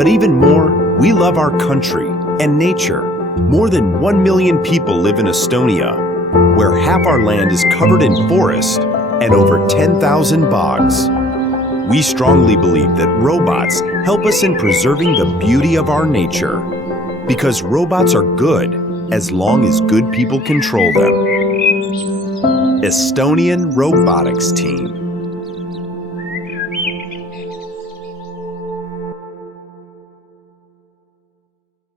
But even more, we love our country and nature. More than 1 million people live in Estonia, where half our land is covered in forest and over 10,000 bogs. We strongly believe that robots help us in preserving the beauty of our nature, because robots are good as long as good people control them. Estonian Robotics Team.